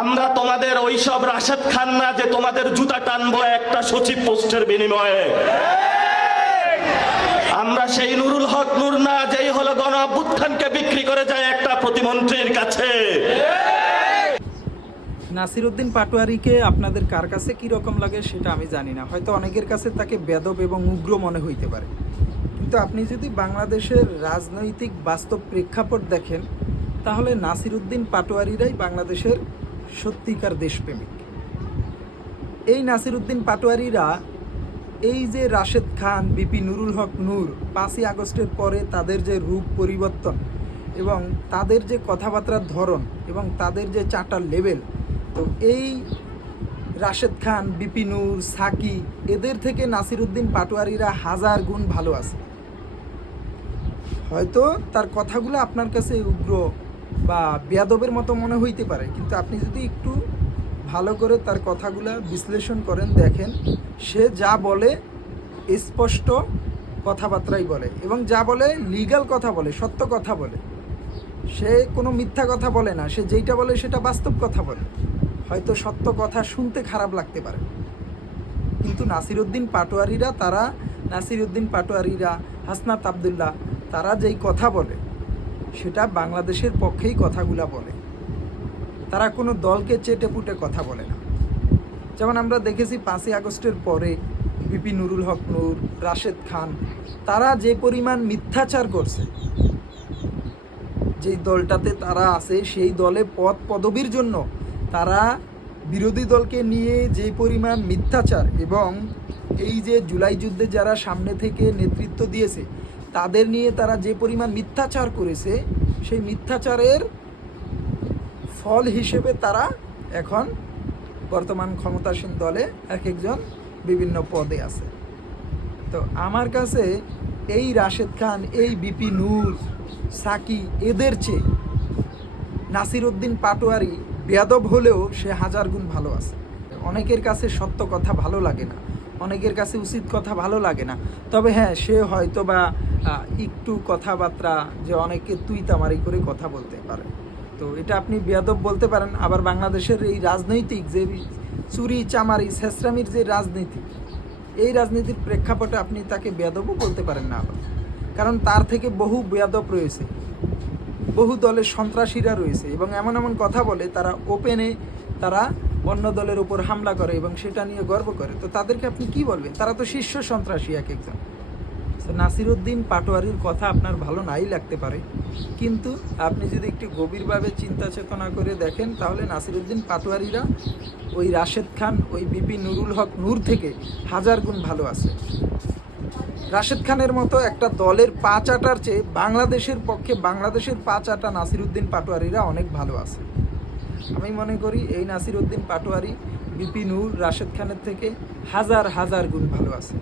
আমরা তোমাদের ওইসব রাশেদ খান না যে তোমাদের জুতা টানবো একটা সচিব পোস্টের বিনিময়ে। আমরা সেই নুরুল হক নূর না যেই হলো গণ অভ্যুত্থানকে বিক্রি করে যায় একটা প্রতিমন্ত্রীর কাছে। নাসিরউদ্দিন পাটোয়ারিকে আপনাদের কার কাছে কীরকম লাগে সেটা আমি জানি না, হয়তো অনেকের কাছে তাকে বেদব এবং উগ্র মনে হইতে পারে, কিন্তু আপনি যদি বাংলাদেশের রাজনৈতিক বাস্তব প্রেক্ষাপট দেখেন তাহলে নাসিরউদ্দিন পাটোয়ারিরাই বাংলাদেশের সত্যিকার দেশপ্রেমিক। এই নাসিরউদ্দিন পাটোয়ারিরা এই যে রাশেদ খান, বিপি নুরুল হক নূর, 5ই আগস্টের পরে তাদের যে রূপ পরিবর্তন এবং তাদের যে কথাবার্তার ধরন এবং তাদের যে চাটার লেভেল, তো এই রাশেদ খান, বিপি নূর, সাকি এদের থেকে নাসিরউদ্দিন পাটোয়ারিরা হাজার গুণ ভালো আছে। হয়তো তার কথাগুলো আপনার কাছে উগ্র বা বেয়াদবের মতো মনে হইতে পারে, কিন্তু আপনি যদি একটু ভালো করে তার কথাগুলো বিশ্লেষণ করেন, দেখেন সে যা বলে স্পষ্ট কথাবার্তাই বলে এবং যা বলে লিগ্যাল কথা বলে, সত্য কথা বলে। সে কোনো মিথ্যা কথা বলে না, সে যেইটা বলে সেটা বাস্তব কথা বলে। হয়তো সত্য কথা শুনতে খারাপ লাগতে পারে, কিন্তু নাসিরউদ্দিন পাটোয়ারিরা, হাসনাত আবদুল্লাহ তারা যেই কথা বলে সেটা বাংলাদেশের পক্ষেই কথাগুলা বলে। তারা কোনো দলকে চেটেপুটে কথা বলে না। যেমন আমরা দেখেছি 5ই আগস্টের পরে বিপি নুরুল হক নূর, রাশেদ খান তারা যে পরিমাণ মিথ্যাচার করছে, যেই দলটাতে তারা আছে সেই দলে পদ পদবীর জন্য তারা বিরোধী দলকে নিয়ে যে পরিমাণ মিথ্যাচার এবং এই যে জুলাই যুদ্ধে যারা সামনে থেকে নেতৃত্ব দিয়েছে তাদের নিয়ে তারা যে পরিমাণ মিথ্যাচার করেছে, সেই মিথ্যাচারের ফল হিসেবে তারা এখন বর্তমান ক্ষমতাসীন দলে এক একজন বিভিন্ন পদে আছে। তো আমার কাছে এই রাশেদ খান, এই বিপি নূর, সাকি এদের চেয়ে নাসিরউদ্দিন পাটোয়ারি বেয়াদব হলেও সে হাজার গুণ ভালো আছে। অনেকের কাছে সত্য কথা ভালো লাগে না, অনেকের কাছে উচিত কথা ভালো লাগে না, তবে হ্যাঁ সে হয়তো বা একটু কথাবার্তা যে অনেকে তুই তামারি করে কথা বলতে পারে, তো এটা আপনি বেয়াদব বলতে পারেন। আবার বাংলাদেশের এই রাজনৈতিক যে চুরি চামারি ছেঁচড়ামির যে রাজনীতি, এই রাজনীতির প্রেক্ষাপটে আপনি তাকে বেয়াদবও বলতে পারেন না, কারণ তার থেকে বহু বেয়াদব রয়েছে, বহু দলের সন্ত্রাসীরা রয়েছে এবং এমন এমন কথা বলে তারা ওপেনে তারা অন্য দলের উপর হামলা করে এবং সেটা নিয়ে গর্ব করে। তো তাদেরকে আপনি কি বলবেন? তারা তো শীর্ষ সন্ত্রাসী এক একজন। নাসিরউদ্দিন পাটোয়ারির কথা আপনার ভালো নাই লাগতে পারে, কিন্তু আপনি যদি একটু গভীরভাবে চিন্তা চেতনা করে দেখেন তাহলে নাসিরউদ্দিন পাটোয়ারিরা ওই রাশেদ খান, ওই বিপি নুরুল হক নূর থেকে হাজার গুণ ভালো আছে। রাশেদ খানের মতো একটা দলের পা চাটার চেয়ে বাংলাদেশের পক্ষে বাংলাদেশের পা চাটা নাসিরউদ্দিন পাটোয়ারিরা অনেক ভালো আছে। আমি মনে করি এই নাসিরউদ্দিন পাটোয়ারি বিপি নূর, রাশেদ খানের থেকে হাজার হাজার গুণ ভালো আছে।